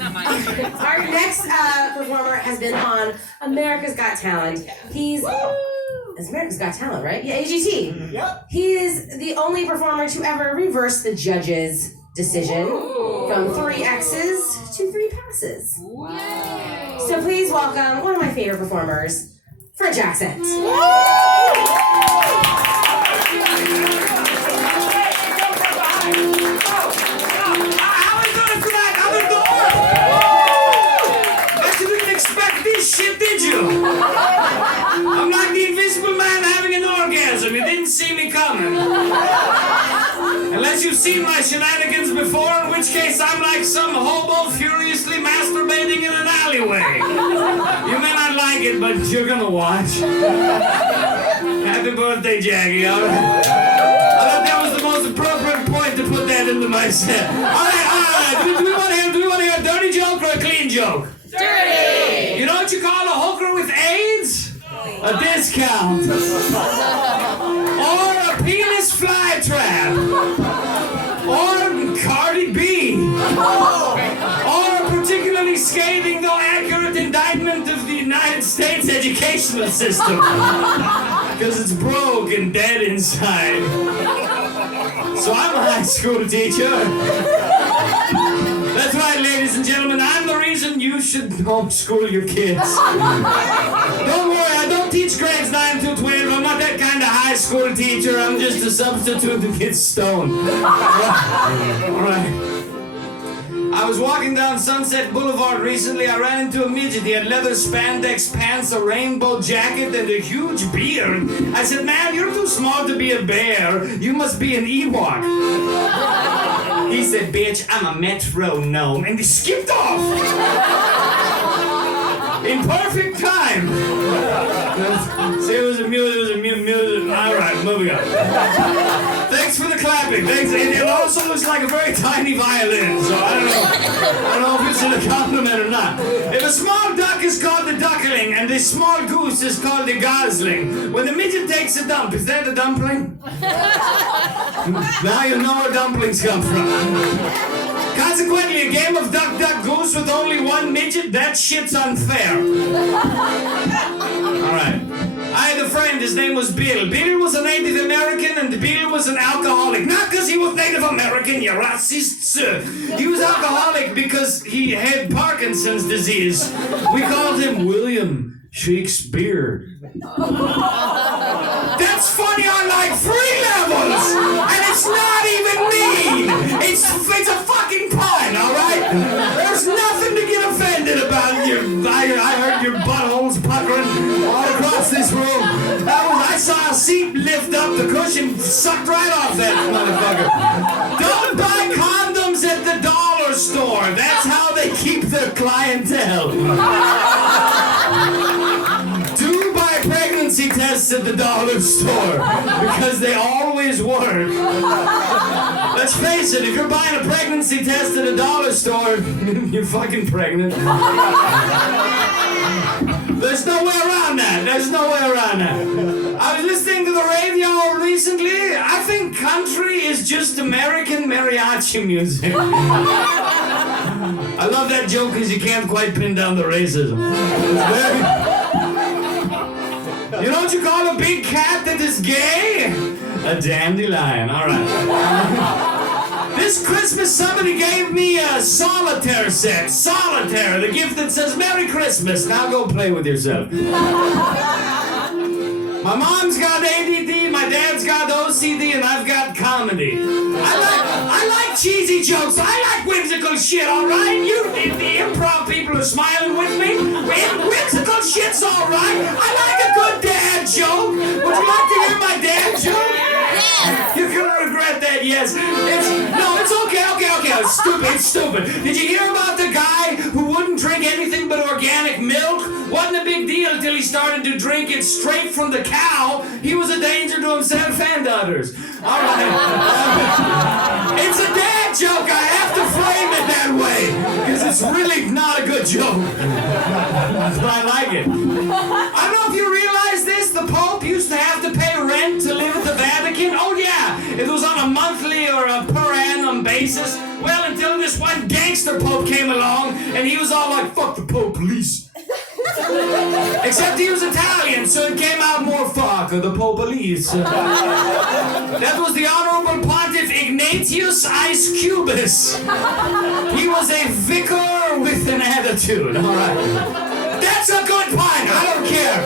Our next performer has been on America's Got Talent. It's America's Got Talent, right? Yeah, AGT. Yep. He is the only performer to ever reverse the judge's decision from 3 X's to 3 passes. Wow. So please welcome one of my favorite performers, Fred Jackson. Shit, did you? I'm like the invisible man having an orgasm. You didn't see me coming. Unless you've seen my shenanigans before, in which case I'm like some hobo furiously masturbating in an alleyway. You may not like it, but you're gonna watch. Happy birthday, Jackie. All right. I thought that was the most appropriate point to put that into my set. All right. Do we want to hear a dirty joke or a clean joke? Dirty! You know what you call a hooker with AIDS? A discount. Or a penis fly trap. Or Cardi B. Or a particularly scathing though accurate indictment of the United States educational system. Because it's broke and dead inside. So I'm a high school teacher. That's right, ladies and gentlemen, I'm the reason you should homeschool your kids. Don't worry, I don't teach grades 9 to 12. I'm not that kind of high school teacher. I'm just a substitute that gets stoned. All right. I was walking down Sunset Boulevard recently. I ran into a midget. He had leather spandex pants, a rainbow jacket, and a huge beard. I said, man, you're too small to be a bear. You must be an Ewok. He said, bitch, I'm a metronome. And he skipped off. In perfect time. See, it was a music. All right, moving on. Thanks for the clapping. Thanks. It also looks like a very tiny violin, so I don't know if it's a compliment or not. If a small duck is called the duckling and this small goose is called the gosling, when the midget takes a dump, is that a dumpling? Now you know where dumplings come from. Consequently, a game of duck, duck, goose with only one midget, that shit's unfair. All right. I had a friend, his name was Bill. Bill was a Native American and Bill was an alcoholic. Not because he was Native American, you racists. He was alcoholic because he had Parkinson's disease. We called him William Shakespeare. That's funny on like 3 levels! And it's not even mean! It's a fucking pun, alright? There's nothing to get offended about. I heard your buttholes puckering all across this room. I saw a seat lift up, the cushion sucked right off that motherfucker. Don't buy condoms at the dollar store. That's how they keep their clientele. Do buy pregnancy tests at the dollar store because they always work. Let's face it, if you're buying a pregnancy test at a dollar store, you're fucking pregnant. There's no way around that. There's no way around that. I was listening to the radio recently. I think country is just American mariachi music. I love that joke because you can't quite pin down the racism. You know what you call a big cat that is gay? A dandelion. All right. This Christmas, somebody gave me a solitaire set. Solitaire, the gift that says Merry Christmas. Now go play with yourself. My mom's got ADD, my dad's got OCD, and I've got comedy. I like cheesy jokes. I like whimsical shit, all right? The improv people are smiling with me. Whimsical shit's all right. I like a good dad joke. Would you like to hear my dad joke? Yes. You're gonna regret that, yes. It's okay. It's stupid. Did you hear about the guy who wouldn't drink anything but organic milk? Wasn't a big deal until he started to drink it straight from the cow. He was a danger to himself and others. All right. It's a dad joke. I have to frame it that way because it's really not a good joke. But I like it. I don't know if you realize this. The Pope used to have to pay rent to live at the Vatican. Oh yeah, it was on a monthly or a per annum basis. Well, until this one gangster pope came along, and he was all like, fuck the Pope police. Except he was Italian, so it came out more fuck the Pope police. That was the Honorable Pontiff Ignatius Ice Cubus. He was a vicar with an attitude. All right. That's a good pun. I don't care.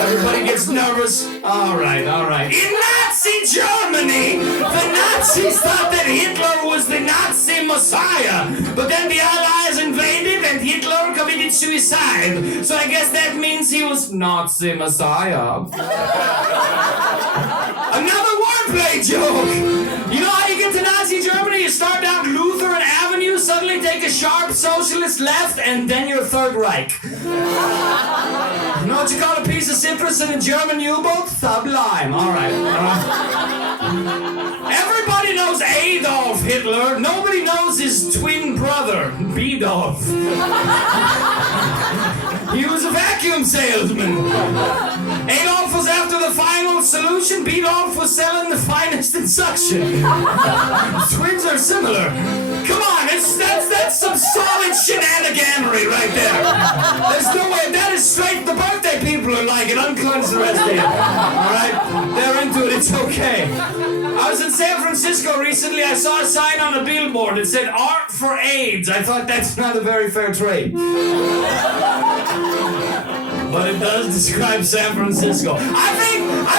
Everybody gets nervous. All right. In Nazi Germany, the Nazis thought that Hitler was the Nazi Messiah. But then the Allies invaded and Hitler committed suicide. So I guess that means he was Nazi Messiah. Another wordplay joke. You know how you get to Nazi Germany? You start down Lutheran Avenue, suddenly take a sharp socialist left, and then you're Third Reich. You know what you call a piece of citrus in a German U-boat? Sublime. All right. Everybody knows Adolf Hitler. Nobody knows his twin brother, Bidolf. He was a vacuum salesman. Adolf was after the final solution. Bidolf was selling the finest in suction. Twins are similar. Come on, that's some solid shenaniganery right there. There's no way. That is straight. The birthday people are like it. Unclench the rest of you. All right? They're into it. It's okay. I was in San Francisco recently. I saw a sign on a billboard that said "Art for AIDS." I thought that's not a very fair trade. But it does describe San Francisco. I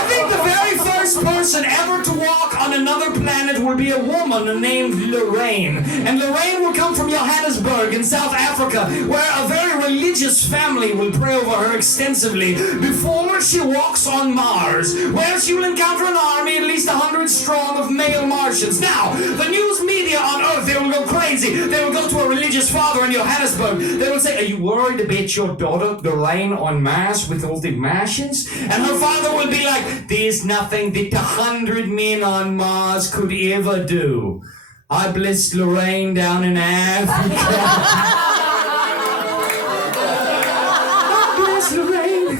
think the very first person ever to walk on another planet will be a woman named Lorraine. And Lorraine will come from Johannesburg in South Africa, where a very religious family will pray over her extensively before she walks on Mars, where she will encounter an army at least 100 strong of male Martians. Now, the news media on Earth, they will go crazy. They will go to a religious father in Johannesburg. They will say, "Are you worried about your daughter Lorraine on Mars with all the Martians?" And her father will be like, "There's nothing that 100 men on Mars could ever do. I blessed Lorraine down in Africa." I bless Lorraine.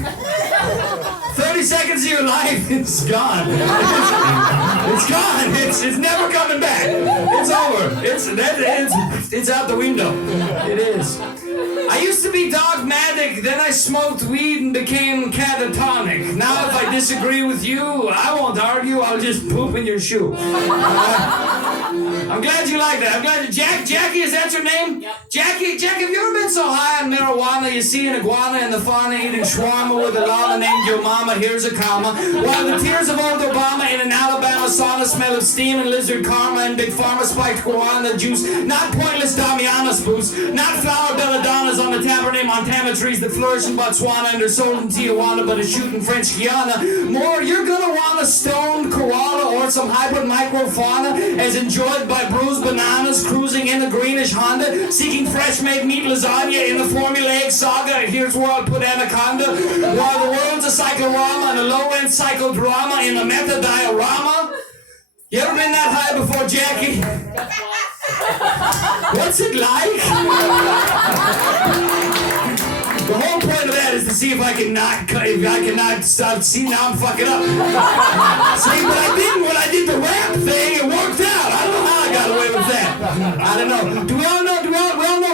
30 seconds of your life, it's gone. It's gone. It's never coming back. It's over. It's out the window. It is. I used to be dogmatic, then I smoked weed and became catatonic. Now if I disagree with you, I won't argue, I'll just poop in your shoe. I'm glad you like that. I'm glad Jackie, is that your name? Yep. Jackie, have you ever been so high on marijuana you see an iguana in the fauna eating shawarma with a llama named Your Mama, here's a comma, while the tears of old Obama in an Alabama sauna smell of steam and lizard karma and Big Pharma spiked guarana juice, not pointless Damiana spoofs, not flower belladonnas on the Tabernet Montana trees that flourish in Botswana and are sold in Tijuana but a shoot in French Guiana. More, you're gonna want a stoned koala or some hybrid microfauna as enjoyed by bruised bananas cruising in a greenish Honda, seeking fresh-made meat lasagna in the formulaic saga. Here's where I'll put Anaconda. While the world's a cyclorama and a low-end psychodrama in a meta-diorama. You ever been that high before, Jackie? What's it like? The whole point of that is to see if I can not stop. See, now I'm fucking up. See, but I didn't. When I did the rap thing, it worked out. I don't know how I got away with that. I don't know. Do we all know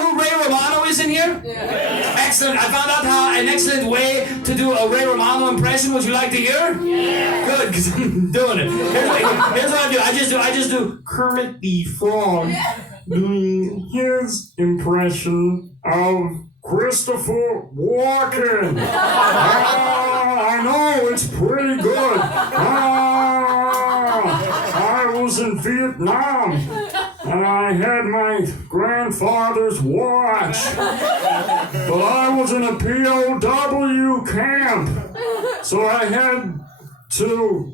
who Ray Romano is in here? Yeah. Excellent. I found out how an excellent way to do a Ray Romano impression. Would you like to hear? Yeah. Good, because I'm doing it. Here's what I do. I just do Kermit the Frog doing his impression of Christopher Walken. I know, it's pretty good. I was in Vietnam and I had my grandfather's watch, but I was in a POW camp, so I had to.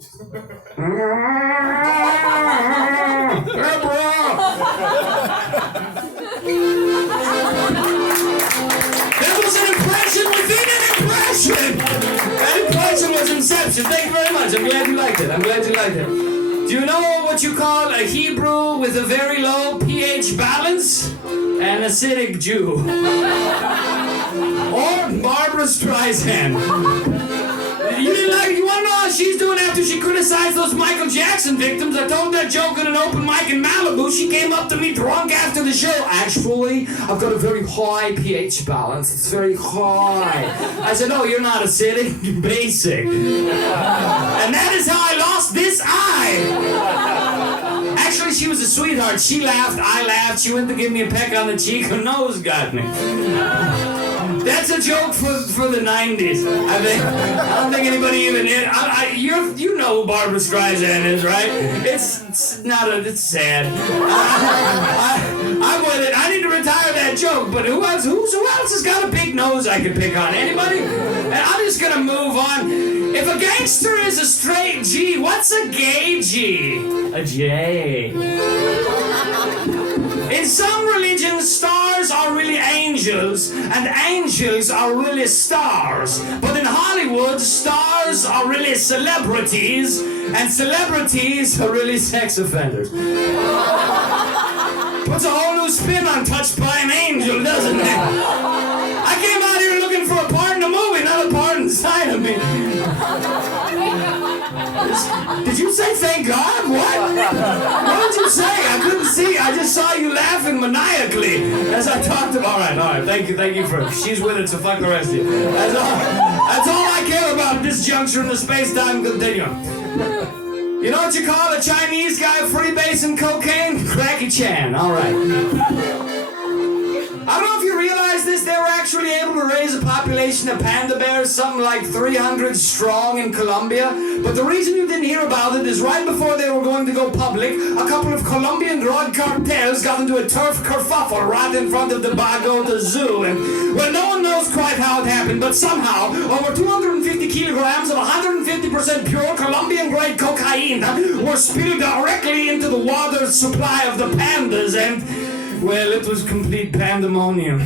That was an impression within an impression! That impression was Inception. Thank you very much. I'm glad you liked it. Do you know what you call a Hebrew with a very low pH balance? An acidic Jew. Or Barbra Streisand. You didn't like it? You want to know how she's doing after she criticized those Michael Jackson victims? I told that joke at an open mic in Malibu. She came up to me drunk after the show. Actually, I've got a very high pH balance. It's very high. I said, no, you're not acidic, you're basic. And that is how I lost this eye. Actually, she was a sweetheart. She laughed, I laughed. She went to give me a peck on the cheek. Her nose got me. That's a joke for the 90s. I don't think anybody even you know who Barbara Streisand is, right? It's sad. I'm with it. I need to retire that joke, but who else has got a big nose I could pick on? Anybody? And I'm just gonna move on. If a gangster is a straight G, what's a gay G? A J. In some religions, stars are really angels, and angels are really stars. But in Hollywood, stars are really celebrities, and celebrities are really sex offenders. Puts a whole new spin on Touched by an Angel, doesn't it? I came out here looking for a part in the movie, not a part inside of me. Did you say thank God? What? What did you say? I couldn't see. I just saw you laughing maniacally as I talked about. All right. Thank you for. She's with it, so fuck the rest of you. That's all I care about at this juncture in the space-time continuum. You know what you call a Chinese guy freebasing cocaine? Cracky Chan. All right. I don't know if you realize this, they were actually able to raise a population of panda bears, something like 300 strong in Colombia. But the reason you didn't hear about it is right before they were going to go public, a couple of Colombian drug cartels got into a turf kerfuffle right in front of the Bogota Zoo. And, well, no one knows quite how it happened, but somehow, over 250 kilograms of 150% pure Colombian-grade cocaine were spilled directly into the water supply of the pandas, and... well, it was complete pandemonium.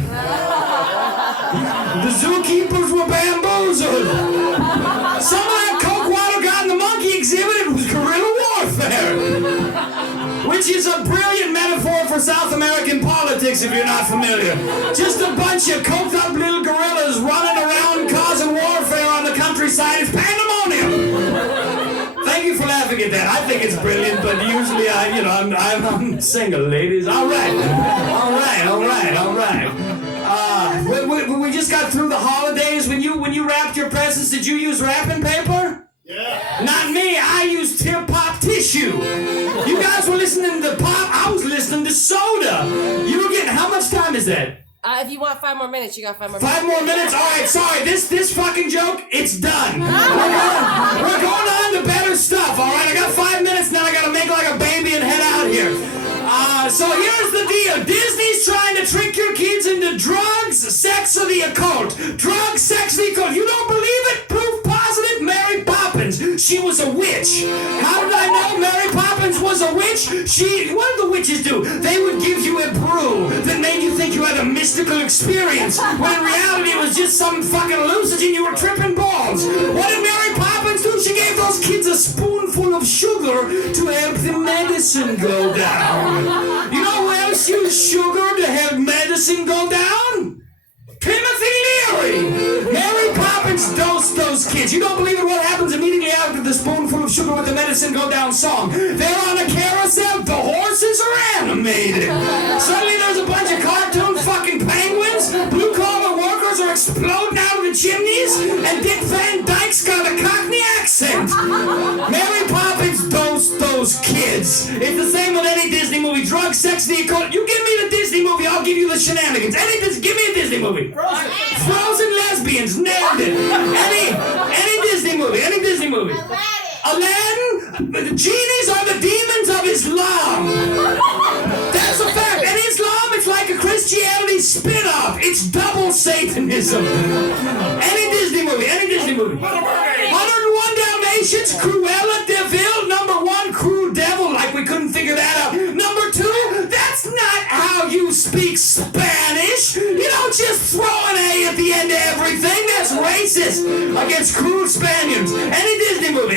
The zookeepers were bamboozled. Some of that coke water got in the monkey exhibit. It was guerrilla warfare. Which is a brilliant metaphor for South American politics, if you're not familiar. Just a bunch of coked up little gorillas running around causing warfare on the countryside. It's pandemonium. Thank you for laughing at that. I think it's brilliant, but usually I'm single, ladies. All right. We just got through the holidays. When you wrapped your presents, did you use wrapping paper? Yeah. Not me. I used tip-pop tissue. You guys were listening to pop. I was listening to soda. You were getting. How much time is that? If you want 5 more minutes, you got 5 more minutes. 5 more minutes? All right, sorry. This fucking joke, it's done. We're going on to better stuff, all right? I got 5 minutes, now I got to make like a baby and head out here. So here's the deal. Disney's trying to trick your kids into drugs, sex, or the occult. Drugs, sex, the occult. You don't believe it? Proof positive. Mary Poppins. She was a witch. How did I know Mary Poppins was a witch? What did the witches do? They would give you a brew that made you think you had a mystical experience, when in reality it was just some fucking hallucinogen. You were tripping balls. What did Mary Poppins do? She gave those kids a spoonful of sugar to help the medicine go down. You know who else used sugar to help medicine go down? Timothy Leary! Mary Poppins dosed those kids. You don't believe it? What happens immediately after the spoonful of sugar with the medicine go down song? They're on a carousel. The horses are animated. Suddenly there's a bunch of cartoon fucking penguins. Blue-collar workers are exploding out of the chimneys. And Dick Van Dyke's got a Cockney accent. Mary Poppins dosed those kids. It's the same with any Disney movie. Drugs, sex, the occult. You give me the Disney movie, I'll give you the shenanigans. Give me a Disney movie. Frozen lesbians, nailed it. Any Disney movie. Aladdin? The genies are the demons of Islam. That's a fact. And Islam, it's like a Christianity spin-off. It's double Satanism. Any Disney movie. 101 Dalmatians, Cruella de Vil. Number 1, Cruel Devil, like we couldn't figure that out. Number 2, that's not how you speak Spanish. You don't just throw an A at the end of everything. That's racist against cruel Spaniards. Any Disney movie.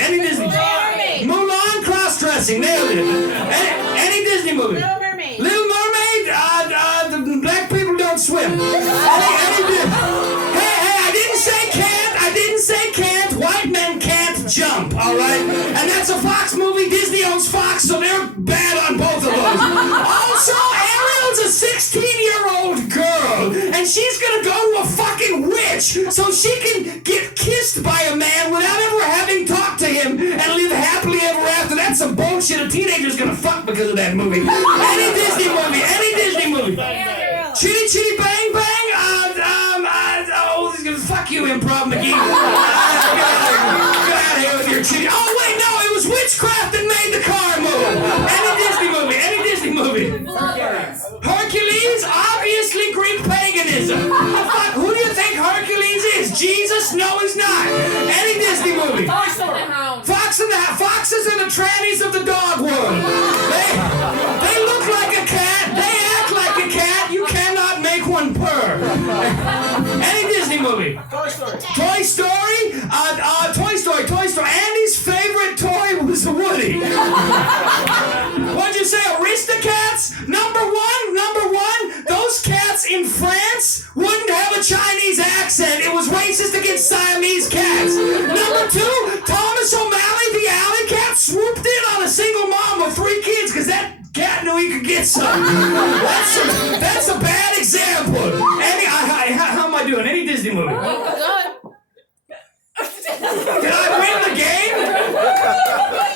Mulan, cross-dressing, nailed it. Any Disney movie. Little Mermaid, the black people don't swim. Hey, I didn't say can't. White men all right? And that's a Fox movie. Disney owns Fox, so they're bad on both of those. Also, Ariel's a 16-year-old girl, and she's gonna go to a fucking witch so she can get kissed by a man without ever having talked to him and live happily ever after. That's some bullshit. A teenager's gonna fuck because of that movie. Any Disney movie. Chitty Chitty Bang Bang. Fuck you, Improv McGee. Get out of here with your chitty. Oh wait, no, it was witchcraft that made the car move. Any Disney movie. Hercules, obviously Greek paganism. Who do you think Hercules is? Jesus? No, he's not. Any Disney movie. Fox and the Hound. Foxes and the trannies of the dog world. They look like a cat. They act like a cat. You cannot make one purr. Any Disney movie. Toy Story. Toy Story. Andy's favorite toy was Woody. What'd you say? Aristocats? Number one. Those cats in France wouldn't have a Chinese accent. It was racist against Siamese cats. Number two, Thomas O'Malley, the alley cat, swooped in on a single mom with 3 kids because that cat knew he could get some. That's a bad example. How am I doing? Any Disney movie? Good. Did I win the game?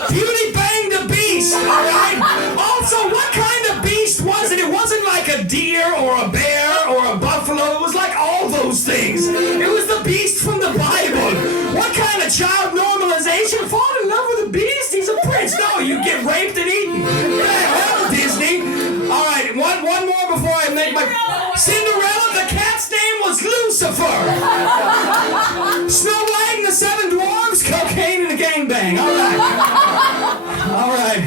Beauty Bang the Beast, alright? Also, what kind of beast was it? It wasn't like a deer or a bear or a buffalo. It was like all those things. It was the beast from the Bible. What kind of child normalization? Fall in love with a beast? He's a prince. No, you get raped and eaten. Hell, Disney. Alright, one more before I make my... Cinderella, the cat's name was Lucifer. Snow White and the 7 Dwarves, cocaine and a gangbang. Alright.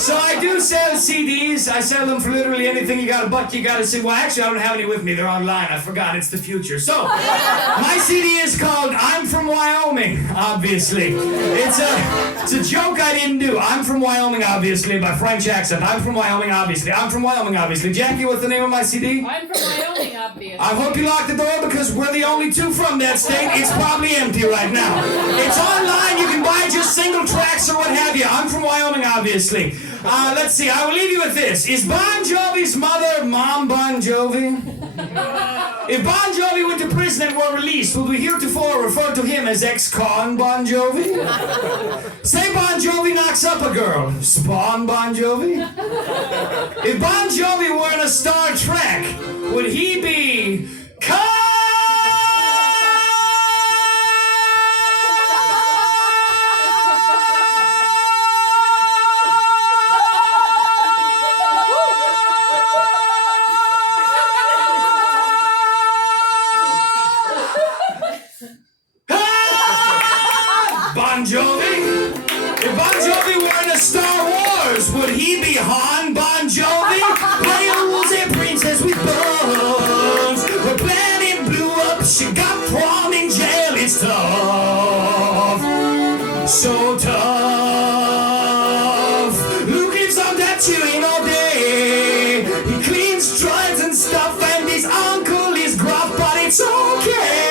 So I do sell CDs. I sell them for literally anything you got a buck. You got to see. Well, actually, I don't have any with me. They're online. I forgot. It's the future. So my CD is called "I'm from Wyoming." Obviously, it's a joke I didn't do. I'm from Wyoming, obviously, by French accent. I'm from Wyoming, obviously. I'm from Wyoming, obviously. Jackie, what's the name of my CD? I'm from Wyoming, obviously. I hope you lock the door because we're the only 2 from that state. It's probably empty right now. It's online. You can buy just single tracks or what have you. I'm from Wyoming, obviously. Let's see. I will leave you with this. Is Bon Jovi's mother Mom Bon Jovi? If Bon Jovi went to prison and were released, would we heretofore refer to him as ex-con Bon Jovi? Say Bon Jovi knocks up a girl. Spawn Bon Jovi? If Bon Jovi were in a Star Trek, would he be... Bon Jovi? If Bon Jovi were in a Star Wars, would he be Han Bon Jovi? Leia was a princess with bones. Her planet blew up, she got thrown in jail. It's tough, so tough. Luke lives on Tatooine all day. He cleans drugs and stuff, and his uncle is gruff, but it's okay.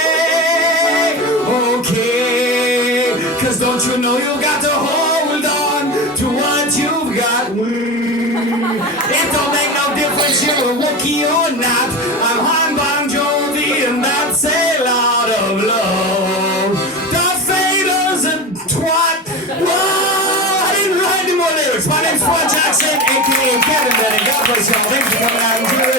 Cause don't you know you got to hold on to what you've got? It don't make no difference you're a Wookiee or not. I'm Han Bon Jovi and that's a lot of love. Darth Vader's a twat. Whoa, I didn't write any more lyrics. My name's Ron Jackson, aka Kevin Benny. God bless y'all. Thanks for coming out and doing it.